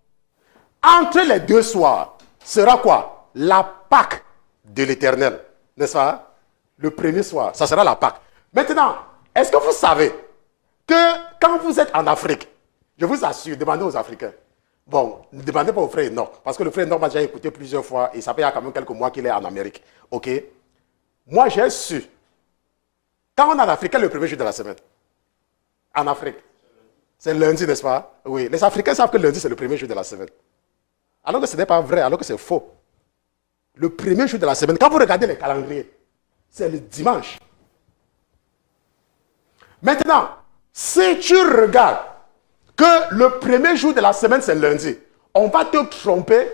entre les deux soirs, sera quoi? La Pâque de l'Éternel. N'est-ce pas? Le premier soir, ça sera la Pâque. Maintenant, est-ce que vous savez que quand vous êtes en Afrique, je vous assure, demandez aux Africains. Bon, ne demandez pas au frère Enoch, parce que le frère Enoch m'a déjà écouté plusieurs fois et ça fait quand même quelques mois qu'il est en Amérique. Ok? Moi, j'ai su, quand on est en Afrique, quel est le premier jour de la semaine? En Afrique. C'est lundi, n'est-ce pas? Oui, les Africains savent que lundi, c'est le premier jour de la semaine. Alors que ce n'est pas vrai, alors que c'est faux. Le premier jour de la semaine, quand vous regardez les calendriers, c'est le dimanche. Maintenant, si tu regardes que le premier jour de la semaine, c'est lundi, on va te tromper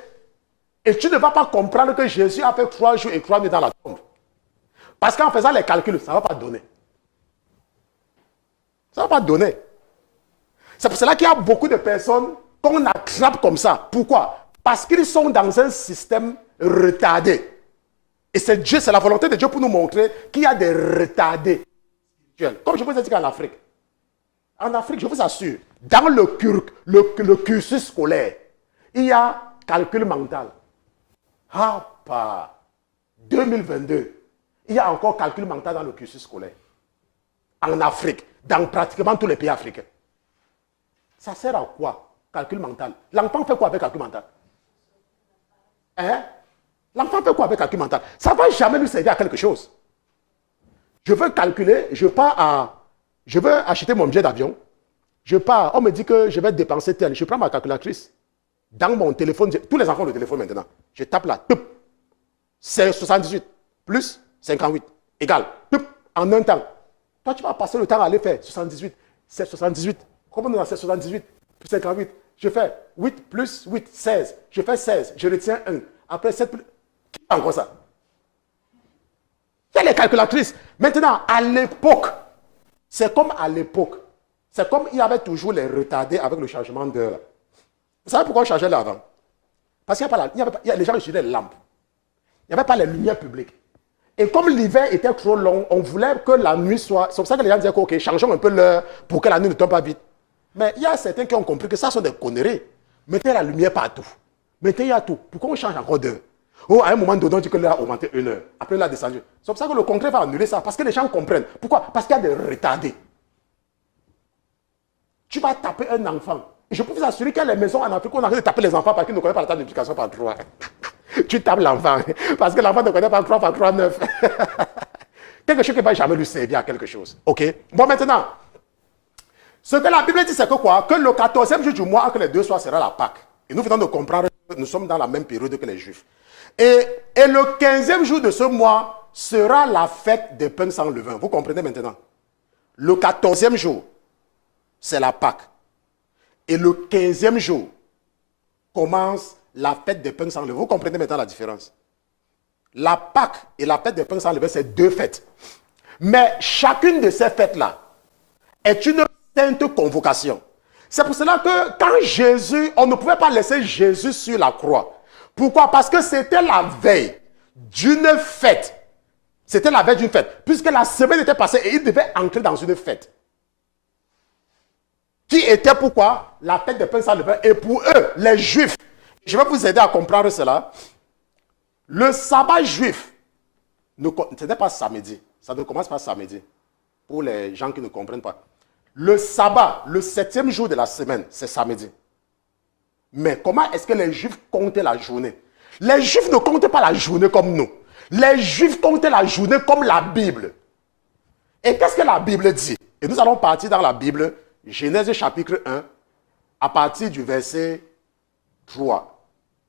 et tu ne vas pas comprendre que Jésus a fait 3 jours et 3 nuits dans la tombe. Parce qu'en faisant les calculs, ça ne va pas donner. Ça ne va pas donner. C'est pour cela qu'il y a beaucoup de personnes qu'on attrape comme ça. Pourquoi? Parce qu'ils sont dans un système retardé. Et c'est Dieu, c'est la volonté de Dieu pour nous montrer qu'il y a des retardés. Comme je vous ai dit qu'en Afrique. En Afrique, je vous assure, dans le cursus scolaire, il y a calcul mental. Ah, pas 2022. Il y a encore calcul mental dans le cursus scolaire. En Afrique, dans pratiquement tous les pays africains. Ça sert à quoi, calcul mental? L'enfant fait quoi avec calcul mental? Hein? L'enfant fait quoi avec calcul mental? Ça ne va jamais lui servir à quelque chose. Je veux calculer, je veux acheter mon billet d'avion. Je pars, on me dit que je vais dépenser tel. Je prends ma calculatrice. Dans mon téléphone, tous les enfants ont le téléphone maintenant. Je tape là, c'est 78 plus 58 égale, en un temps. Toi, tu vas passer le temps à aller faire 78, c'est 78. Comment on a fait 78 plus 58? Je fais 8 plus 8, 16. Je fais 16, je retiens 1. Après 7 plus... Qui fait encore ça? Il y a les calculatrices. Maintenant, à l'époque, c'est comme à l'époque. C'est comme il y avait toujours les retardés avec le changement d'heure. Vous savez pourquoi on changeait l'heure avant? Parce qu'il n'y avait pas, les gens utilisaient les lampes. Il n'y avait pas les lumières publiques. Et comme l'hiver était trop long, on voulait que la nuit soit... C'est pour ça que les gens disaient que, ok, changeons un peu l'heure pour que la nuit ne tombe pas vite. Mais il y a certains qui ont compris que ça sont des conneries. Mettez la lumière partout. Mettez à tout. Pourquoi on change encore d'heure? Oh, à un moment donné, on dit que l'heure a augmenté 1 heure. Après, l'heure a descendu. C'est pour ça que le Congrès va annuler ça. Parce que les gens comprennent. Pourquoi? Parce qu'il y a des retardés. Tu vas taper un enfant. Je peux vous assurer qu'il y a les maisons en Afrique où on arrête de taper les enfants parce qu'ils ne connaissent pas la table multiplication par 3. Tu tapes l'enfant parce que l'enfant ne connaît pas 3 par 3, 9. Quelque chose qui ne va jamais lui servir à quelque chose. OK? Bon, maintenant, ce que la Bible dit, c'est que quoi? Que le 14e jour du mois, entre les deux soirs, sera la Pâque. Et nous venons de comprendre que nous sommes dans la même période que les Juifs. Et le 15e jour de ce mois sera la fête des pains sans levain. Vous comprenez maintenant? Le 14e jour, c'est la Pâque. Et le 15e jour commence la fête des pains sans levain. Vous comprenez maintenant la différence? La Pâque et la fête des pains sans levain, c'est deux fêtes. Mais chacune de ces fêtes-là est une sainte convocation. C'est pour cela que quand Jésus, on ne pouvait pas laisser Jésus sur la croix. Pourquoi? Parce que c'était la veille d'une fête. C'était la veille d'une fête. Puisque la semaine était passée et il devait entrer dans une fête. Qui était pourquoi? La fête des pains sans levain. Et pour eux, les Juifs, je vais vous aider à comprendre cela. Le sabbat juif, ce n'est pas samedi. Ça ne commence pas samedi. Pour les gens qui ne comprennent pas. Le sabbat, le 7e jour de la semaine, c'est samedi. Mais comment est-ce que les Juifs comptaient la journée? Les Juifs ne comptent pas la journée comme nous. Les Juifs comptent la journée comme la Bible. Et qu'est-ce que la Bible dit? Et nous allons partir dans la Bible, Genèse chapitre 1, à partir du verset 3.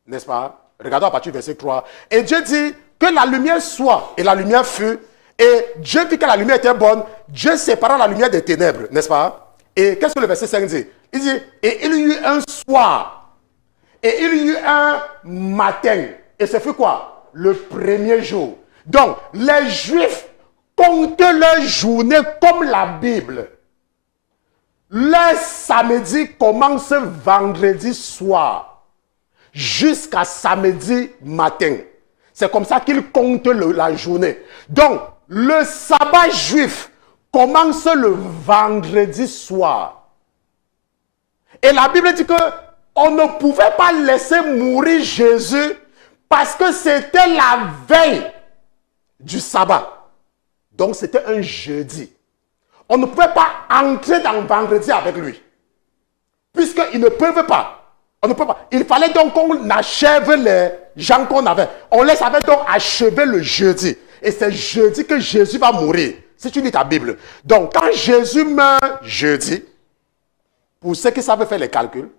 N'est-ce pas? Regardons à partir du verset 3. Et Dieu dit que la lumière soit, et la lumière fut. Et Dieu vit que la lumière était bonne. Dieu sépara la lumière des ténèbres, n'est-ce pas? Et qu'est-ce que le verset 5 dit? Il dit, et il y eut un soir. Et il y eut un matin. Et ce fut quoi? Le premier jour. Donc, les Juifs comptent leur journée comme la Bible. Le samedi commence vendredi soir jusqu'à samedi matin. C'est comme ça qu'ils comptent la journée. Donc, le sabbat juif commence le vendredi soir. Et la Bible dit qu'on ne pouvait pas laisser mourir Jésus parce que c'était la veille du sabbat. Donc, c'était un jeudi. On ne pouvait pas entrer dans le vendredi avec lui. Puisqu'ils ne peuvent pas. On ne peut pas. Il fallait donc qu'on achève les gens qu'on avait. On les avait donc achever le jeudi. Et c'est jeudi que Jésus va mourir. Si tu lis ta Bible. Donc, quand Jésus meurt jeudi, pour ceux qui savent faire les calculs,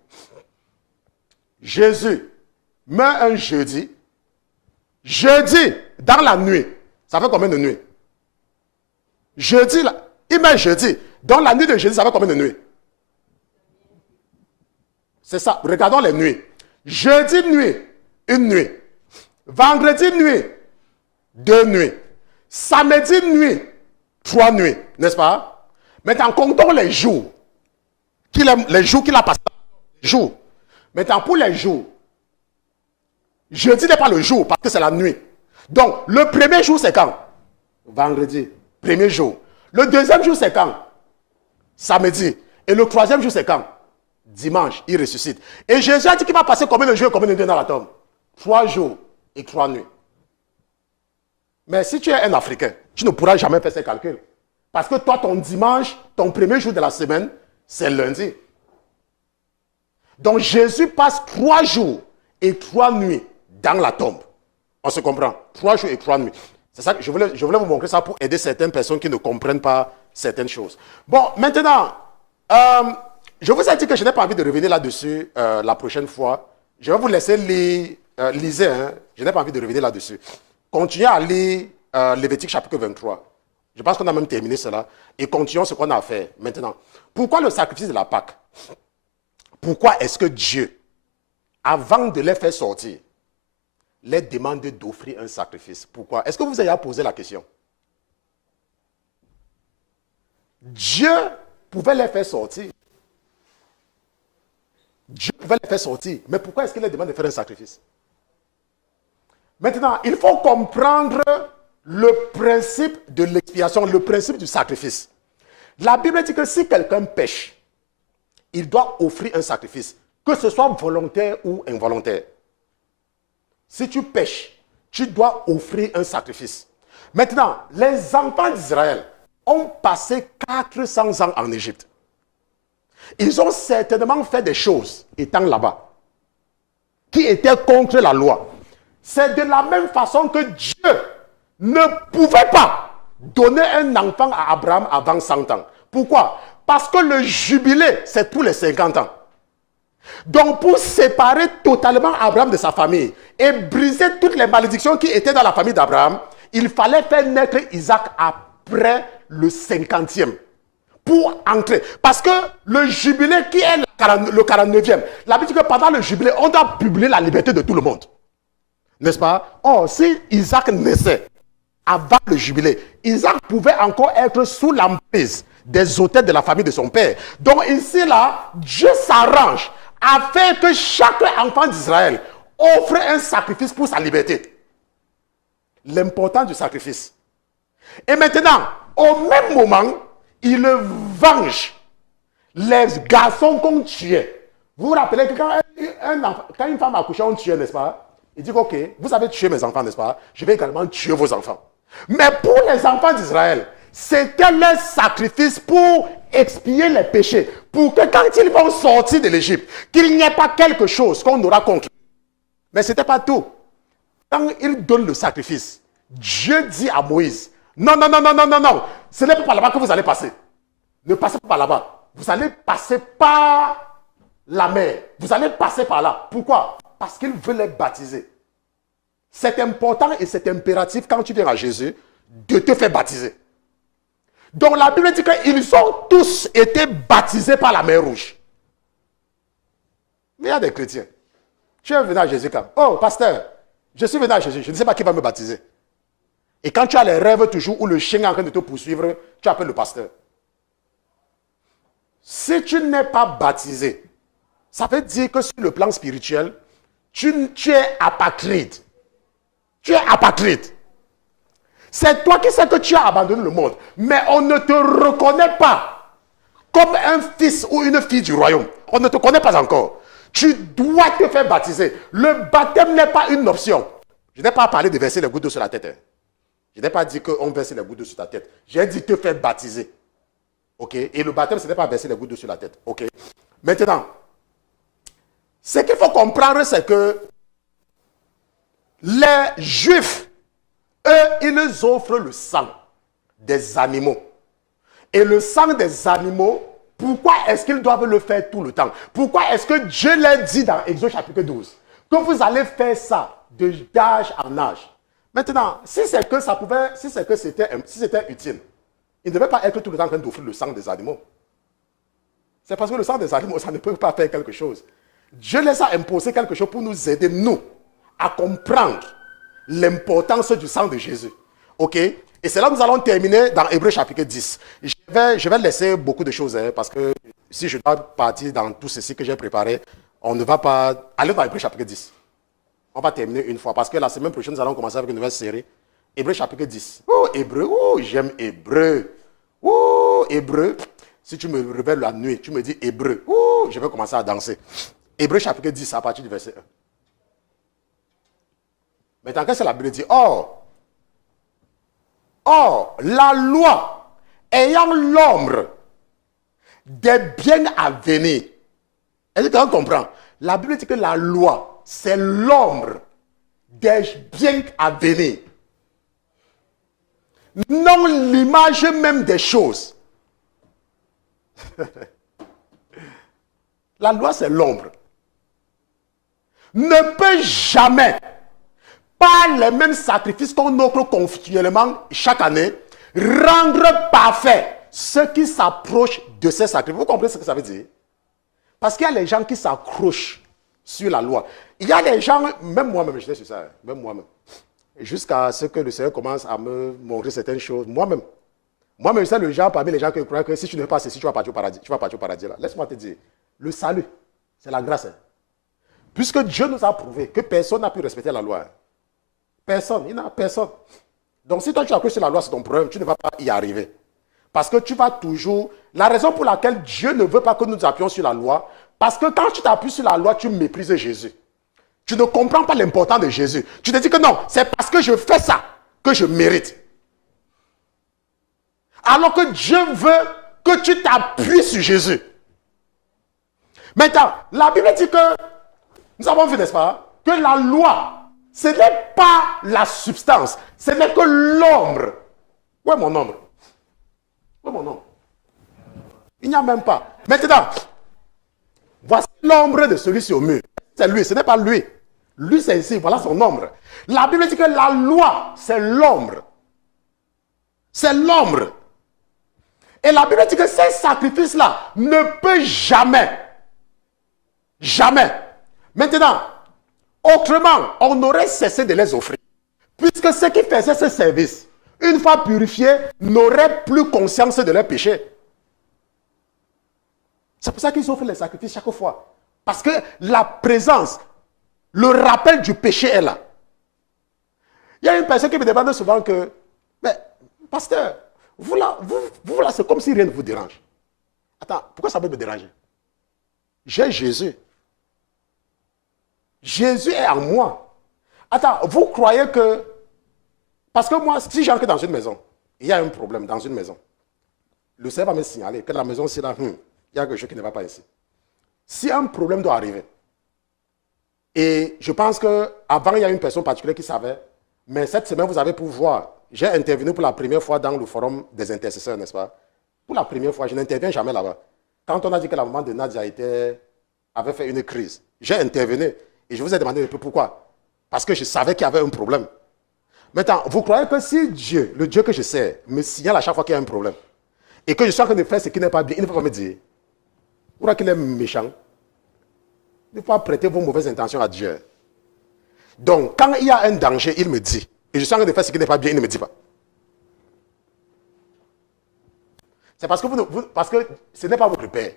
Jésus meurt un jeudi. Jeudi, dans la nuit. Ça fait combien de nuits? Jeudi, là, il meurt jeudi. Dans la nuit de jeudi, ça fait combien de nuits? C'est ça. Regardons les nuits. Jeudi nuit, une nuit. Vendredi nuit, 2 nuits. Samedi nuit, 3 nuits. N'est-ce pas? Maintenant, comptons les jours. Les jours qu'il a passés. Jours. Maintenant, pour les jours, jeudi n'est pas le jour parce que c'est la nuit. Donc, le premier jour, c'est quand? Vendredi. Premier jour. Le deuxième jour, c'est quand? Samedi. Et le troisième jour, c'est quand? Dimanche, il ressuscite. Et Jésus a dit qu'il va passer combien de jours et combien de nuits dans la tombe? 3 jours et 3 nuits. Mais si tu es un Africain, tu ne pourras jamais faire ces calculs. Parce que toi, ton dimanche, ton premier jour de la semaine, c'est lundi. Donc Jésus passe 3 jours et 3 nuits dans la tombe. On se comprend? 3 jours et 3 nuits. C'est ça que je voulais vous montrer ça pour aider certaines personnes qui ne comprennent pas certaines choses. Bon, maintenant, je vous ai dit que je n'ai pas envie de revenir là-dessus la prochaine fois. Je vais vous laisser lire, lisez, hein? Je n'ai pas envie de revenir là-dessus. Continuez à lire Lévitique chapitre 23. Je pense qu'on a même terminé cela. Et continuons ce qu'on a fait maintenant. Pourquoi le sacrifice de la Pâque? Pourquoi est-ce que Dieu, avant de les faire sortir, les demande d'offrir un sacrifice? Pourquoi? Est-ce que vous avez posé la question? Dieu pouvait les faire sortir. Dieu pouvait les faire sortir. Mais pourquoi est-ce qu'il les demande de faire un sacrifice? Maintenant, il faut comprendre le principe de l'expiation, le principe du sacrifice. La Bible dit que si quelqu'un pêche, il doit offrir un sacrifice, que ce soit volontaire ou involontaire. Si tu pêches, tu dois offrir un sacrifice. Maintenant, les enfants d'Israël ont passé 400 ans en Égypte. Ils ont certainement fait des choses, étant là-bas, qui étaient contre la loi. C'est de la même façon que Dieu ne pouvait pas donner un enfant à Abraham avant 100 ans. Pourquoi? Parce que le jubilé, c'est tous les 50 ans. Donc, pour séparer totalement Abraham de sa famille et briser toutes les malédictions qui étaient dans la famille d'Abraham, il fallait faire naître Isaac après le 50e pour entrer. Parce que le jubilé qui est le 49e, la Bible dit que pendant le jubilé, on doit publier la liberté de tout le monde. N'est-ce pas? Or, si Isaac naissait avant le jubilé, Isaac pouvait encore être sous l'emprise des autels de la famille de son père. Donc ici, là, Dieu s'arrange afin que chaque enfant d'Israël offre un sacrifice pour sa liberté. L'importance du sacrifice. Et maintenant, au même moment, il venge les garçons qu'on tuait. Vous vous rappelez que quand une femme a accouché, on tuait, n'est-ce pas? Il dit, ok, vous avez tué mes enfants, n'est-ce pas? Je vais également tuer vos enfants. Mais pour les enfants d'Israël, c'était leur sacrifice pour expier les péchés. Pour que quand ils vont sortir de l'Égypte, qu'il n'y ait pas quelque chose qu'on aura conclu. Mais ce n'était pas tout. Quand ils donnent le sacrifice, Dieu dit à Moïse, non, non, non, non, non, non, non, ce n'est pas par là-bas que vous allez passer. Ne passez pas par là-bas. Vous allez passer par la mer. Vous allez passer par là. Pourquoi? Parce qu'il veut les baptiser. C'est important et c'est impératif quand tu viens à Jésus de te faire baptiser. Donc la Bible dit qu'ils ont tous été baptisés par la mer Rouge. Mais il y a des chrétiens. Tu es venu à Jésus quand? Oh, pasteur, je suis venu à Jésus, je ne sais pas qui va me baptiser. Et quand tu as les rêves toujours où le chien est en train de te poursuivre, tu appelles le pasteur. Si tu n'es pas baptisé, ça veut dire que sur le plan spirituel, tu es apatride. Tu es apatride. C'est toi qui sais que tu as abandonné le monde. Mais on ne te reconnaît pas comme un fils ou une fille du royaume. On ne te connaît pas encore. Tu dois te faire baptiser. Le baptême n'est pas une option. Je n'ai pas parlé de verser les gouttes d'eau sur la tête. Je n'ai pas dit qu'on verse les gouttes d'eau sur ta tête. J'ai dit te faire baptiser. Ok? Et le baptême, ce n'est pas verser les gouttes d'eau sur la tête. Ok? Maintenant, ce qu'il faut comprendre, c'est que les Juifs, eux, ils offrent le sang des animaux. Et le sang des animaux, pourquoi est-ce qu'ils doivent le faire tout le temps? Pourquoi est-ce que Dieu leur dit dans Exode chapitre 12 que vous allez faire ça d'âge en âge? Maintenant, si c'est que ça pouvait, si c'était utile, il ne devait pas être tout le temps en train d'offrir le sang des animaux. C'est parce que le sang des animaux, ça ne peut pas faire quelque chose. Dieu les a imposé quelque chose pour nous aider, nous, à comprendre l'importance du sang de Jésus. Ok? Et c'est là que nous allons terminer dans Hébreux chapitre 10. Je vais laisser beaucoup de choses, parce que si je dois partir dans tout ceci que j'ai préparé, on ne va pas aller dans Hébreux chapitre 10. On va terminer une fois, parce que la semaine prochaine, nous allons commencer avec une nouvelle série. Hébreux chapitre 10. Oh, Hébreux, oh, j'aime Hébreux. Oh, Hébreux. Si tu me réveilles la nuit, tu me dis Hébreux. Oh, je vais commencer à danser. Hébreux chapitre 10, à partir du verset 1. Maintenant, qu'est-ce que la Bible dit? Or, la loi ayant l'ombre des biens à venir. Est-ce qu'on comprend? La Bible dit que la loi, c'est l'ombre des biens à venir. Non l'image même des choses. La loi, c'est l'ombre. Ne peut jamais, par les mêmes sacrifices qu'on offre continuellement chaque année, rendre parfait ceux qui s'approchent de ces sacrifices. Vous comprenez ce que ça veut dire? Parce qu'il y a les gens qui s'accrochent sur la loi. Il y a des gens, même moi-même, j'étais sur ça, même moi-même. Jusqu'à ce que le Seigneur commence à me montrer certaines choses, moi-même. Moi-même, c'est le genre parmi les gens qui croient que si tu ne fais pas ceci, tu vas partir au paradis. Tu vas partir au paradis là. Laisse-moi te dire, le salut, c'est la grâce. Puisque Dieu nous a prouvé que personne n'a pu respecter la loi. Personne, il n'y en a personne. Donc si toi tu accroches sur la loi, c'est ton problème, tu ne vas pas y arriver. Parce que tu vas toujours... La raison pour laquelle Dieu ne veut pas que nous appuyions sur la loi, parce que quand tu t'appuies sur la loi, tu méprises Jésus. Tu ne comprends pas l'importance de Jésus. Tu te dis que non, c'est parce que je fais ça que je mérite. Alors que Dieu veut que tu t'appuies sur Jésus. Maintenant, la Bible dit que, nous avons vu, n'est-ce pas, que la loi, ce n'est pas la substance, ce n'est que l'ombre. Où est mon ombre? Où est mon ombre? Il n'y a même pas. Maintenant, voici l'ombre de celui-ci au mur. C'est lui, ce n'est pas lui. Lui, c'est ici, voilà son ombre. La Bible dit que la loi, c'est l'ombre. C'est l'ombre. Et la Bible dit que ces sacrifices-là ne peuvent jamais, jamais. Maintenant, autrement, on aurait cessé de les offrir. Puisque ceux qui faisaient ce service, une fois purifiés, n'auraient plus conscience de leurs péchés. C'est pour ça qu'ils offrent les sacrifices chaque fois. Parce que la présence, le rappel du péché est là. Il y a une personne qui me demande souvent que, mais pasteur, vous là, c'est comme si rien ne vous dérange. Attends, pourquoi ça peut me déranger? J'ai Jésus. Jésus est en moi. Attends, vous croyez que... Parce que moi, si j'entre dans une maison, il y a un problème dans une maison. Le Seigneur va me signaler que la maison, c'est là, il y a quelque chose qui ne va pas ici. Si un problème doit arriver, et je pense qu'avant, il y a une personne particulière qui savait, mais cette semaine, vous avez pu voir, j'ai intervenu pour la première fois dans le forum des intercesseurs, n'est-ce pas? Pour la première fois, je n'interviens jamais là-bas. Quand on a dit que la maman de Nadia avait fait une crise, j'ai intervenu et je vous ai demandé un peu pourquoi. Parce que je savais qu'il y avait un problème. Maintenant, vous croyez que si Dieu, le Dieu que je sais, me signale à chaque fois qu'il y a un problème, et que je suis en train de faire ce qui n'est pas bien, il ne peut pas me dire, vous croyez qu'il est méchant? Il ne faut pas prêter vos mauvaises intentions à Dieu. Donc, quand il y a un danger, il me dit. Et je suis en train de faire ce qui n'est pas bien, il ne me dit pas. C'est parce que ce n'est pas votre Père.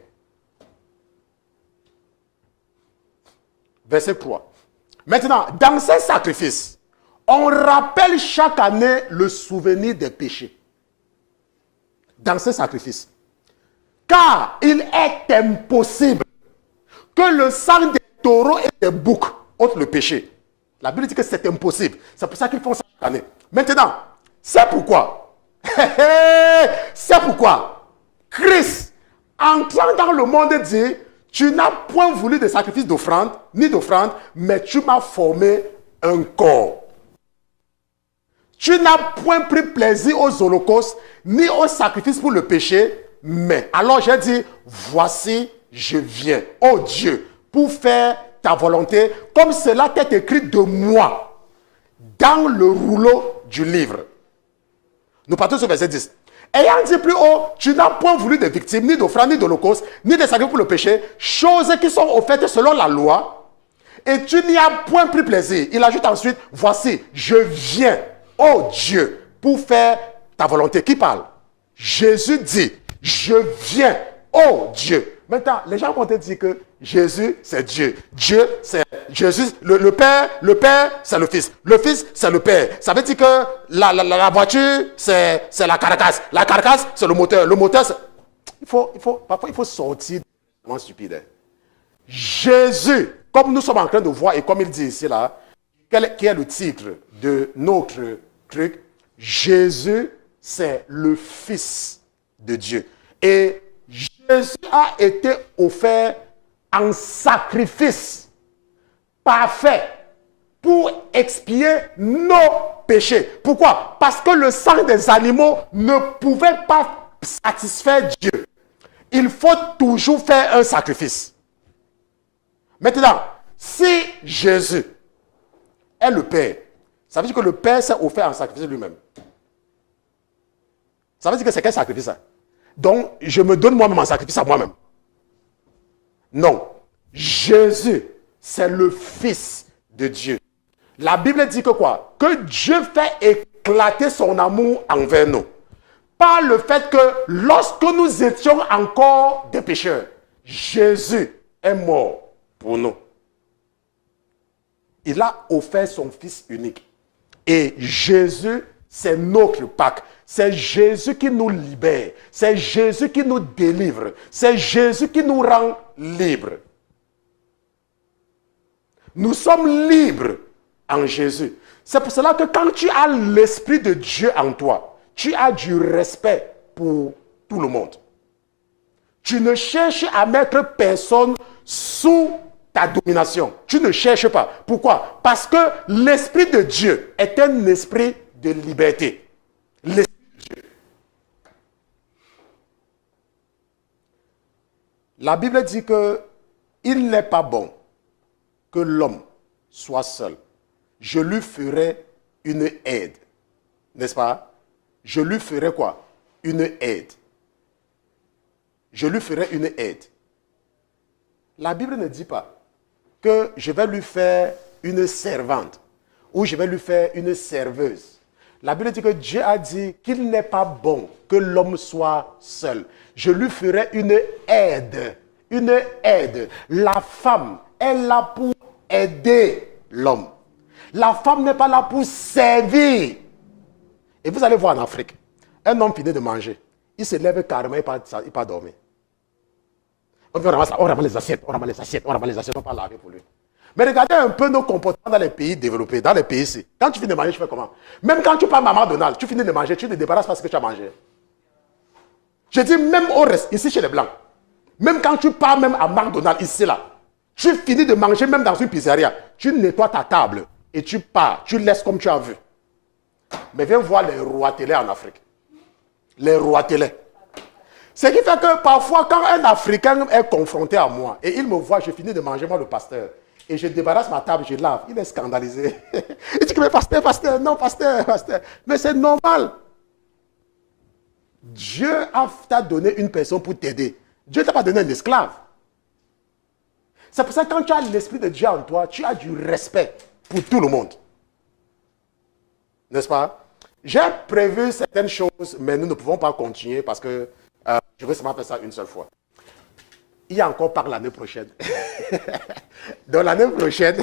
Verset 3. Maintenant, dans ces sacrifices, on rappelle chaque année le souvenir des péchés. Dans ces sacrifices. Car il est impossible que le sang des taureaux et des boucs ôte le péché. La Bible dit que c'est impossible. C'est pour ça qu'ils font ça chaque année. Maintenant, c'est pourquoi. C'est pourquoi Christ, entrant dans le monde, dit, tu n'as point voulu de sacrifice d'offrande, ni d'offrande, mais tu m'as formé un corps. Tu n'as point pris plaisir aux holocaustes, ni aux sacrifices pour le péché, mais alors j'ai dit, voici, je viens, ô Dieu, pour faire ta volonté, comme cela t'est écrit de moi, dans le rouleau du livre. Nous partons sur verset 10. Ayant dit plus haut, tu n'as point voulu de victimes, ni d'offrandes, ni d'holocaustes, ni de sacrifices pour le péché, choses qui sont offertes selon la loi, et tu n'y as point pris plaisir. Il ajoute ensuite, voici, je viens, ô Dieu, pour faire ta volonté. Qui parle? Jésus dit, je viens, ô Dieu. Maintenant, les gens vont te dire que Jésus, c'est Dieu. Dieu, c'est Jésus. Le Père, c'est le Fils. Le Fils, c'est le Père. Ça veut dire que la voiture, c'est la carcasse. La carcasse, c'est le moteur. Le moteur, c'est... Parfois, il faut sortir de vraiment stupide. Jésus, comme nous sommes en train de voir, et comme il dit ici, là, qui est le titre de notre truc, Jésus, c'est le Fils de Dieu. Et Jésus a été offert en sacrifice parfait pour expier nos péchés. Pourquoi? Parce que le sang des animaux ne pouvait pas satisfaire Dieu. Il faut toujours faire un sacrifice. Maintenant, si Jésus est le Père, ça veut dire que le Père s'est offert en sacrifice lui-même. Ça veut dire que c'est quel sacrifice ça? Donc, je me donne moi-même en sacrifice à moi-même. Non. Jésus, c'est le Fils de Dieu. La Bible dit que quoi? Que Dieu fait éclater son amour envers nous. Par le fait que lorsque nous étions encore des pécheurs, Jésus est mort pour nous. Il a offert son Fils unique. Et Jésus, c'est notre Pâques. C'est Jésus qui nous libère. C'est Jésus qui nous délivre. C'est Jésus qui nous rend libres. Nous sommes libres en Jésus. C'est pour cela que quand tu as l'Esprit de Dieu en toi, tu as du respect pour tout le monde. Tu ne cherches à mettre personne sous ta domination. Tu ne cherches pas. Pourquoi? Parce que l'Esprit de Dieu est un esprit de liberté. L'Esprit de Dieu. La Bible dit que il n'est pas bon que l'homme soit seul. Je lui ferai une aide. N'est-ce pas? Je lui ferai quoi? Une aide. Je lui ferai une aide. La Bible ne dit pas que je vais lui faire une servante ou je vais lui faire une serveuse. La Bible dit que Dieu a dit qu'il n'est pas bon que l'homme soit seul. Je lui ferai une aide. Une aide. La femme est là pour aider l'homme. La femme n'est pas là pour servir. Et vous allez voir en Afrique, un homme finit de manger, il se lève carrément, il part dormir. On ramasse les assiettes, on va pas laver pour lui. Mais regardez un peu nos comportements dans les pays développés, dans les pays ici. Quand tu finis de manger, tu fais comment? Même quand tu pars à McDonald's, tu finis de manger, tu ne te débarrasses pas de ce que tu as mangé. Je dis même au reste, ici chez les Blancs, même quand tu pars même à McDonald's, ici là, tu finis de manger même dans une pizzeria, tu nettoies ta table et tu pars, tu laisses comme tu as vu. Mais viens voir les rois télé en Afrique. Les rois télé. Ce qui fait que parfois, quand un Africain est confronté à moi et il me voit, je finis de manger, moi, le pasteur, et je débarrasse ma table, je lave, il est scandalisé. Il dit que, mais pasteur, non, pasteur. Mais c'est normal. Dieu t'a donné une personne pour t'aider. Dieu ne t'a pas donné un esclave. C'est pour ça que quand tu as l'Esprit de Dieu en toi, tu as du respect pour tout le monde. N'est-ce pas? J'ai prévu certaines choses, mais nous ne pouvons pas continuer parce que je veux seulement faire ça une seule fois. Il y a encore par l'année prochaine. Donc l'année prochaine,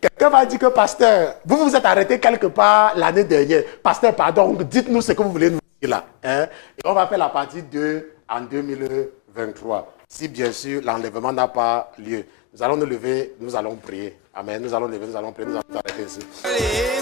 quelqu'un va dire que pasteur, vous vous êtes arrêté quelque part l'année dernière. Pasteur, pardon, dites-nous ce que vous voulez nous dire là. Hein? Et on va faire la partie 2 en 2023. Si bien sûr l'enlèvement n'a pas lieu. Nous allons nous lever, nous allons prier. Amen. Nous allons lever, nous allons prier, nous allons nous arrêter ici. Allez.